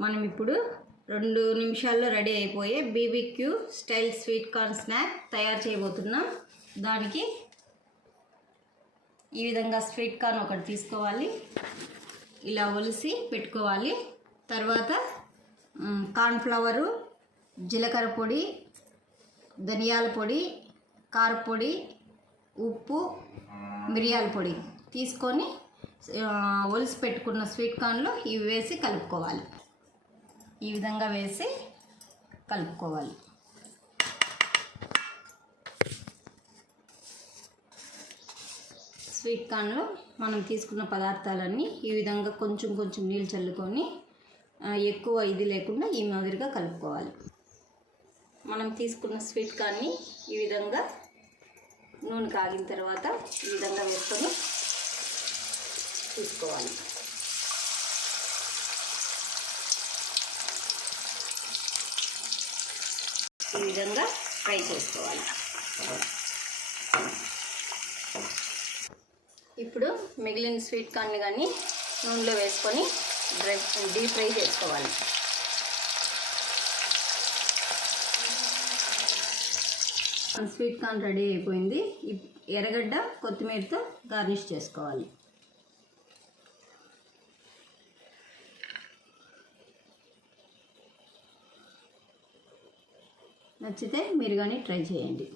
మనం ఇప్పుడు 2 నిమిషాల్లో రెడీ అయిపోయే BBQ style sweet corn snack తయారు చేయబోతున్నాం. దానికి ఈ విధంగా స్వీట్ కార్న్ ఒకటి తీసుకోవాలి, ఇలా ఒలిసి పెట్టుకోవాలి. తర్వాత కార్న్ఫ్లవరు, జీలకర్ర పొడి, ధనియాల పొడి, కారపొడి, ఉప్పు, మిరియాల పొడి తీసుకొని ఒలిసి పెట్టుకున్న స్వీట్ కార్న్లో ఇవి వేసి కలుపుకోవాలి. ఈ విధంగా వేసి కలుపుకోవాలి. స్వీట్ కార్న్లో మనం తీసుకున్న పదార్థాలన్నీ ఈ విధంగా కొంచెం కొంచెం నీళ్ళు చల్లుకొని ఎక్కువ ఇది లేకుండా ఈ మాదిరిగా కలుపుకోవాలి. మనం తీసుకున్న స్వీట్ కార్న్ని ఈ విధంగా నూనె కాగిన తర్వాత ఈ విధంగా వేసుకొని తీసుకోవాలి. ఈ విధంగా ఫ్రై చేసుకోవాలి. ఇప్పుడు మిగిలిన స్వీట్ కార్న్ కానీ నూనెలో వేసుకొని డీప్ ఫ్రై చేసుకోవాలి. స్వీట్ కార్న్ రెడీ అయిపోయింది. ఎర్రగడ్డ, కొత్తిమీరతో గార్నిష్ చేసుకోవాలి. నచ్చితే మీరు కానీ ట్రై చేయండి.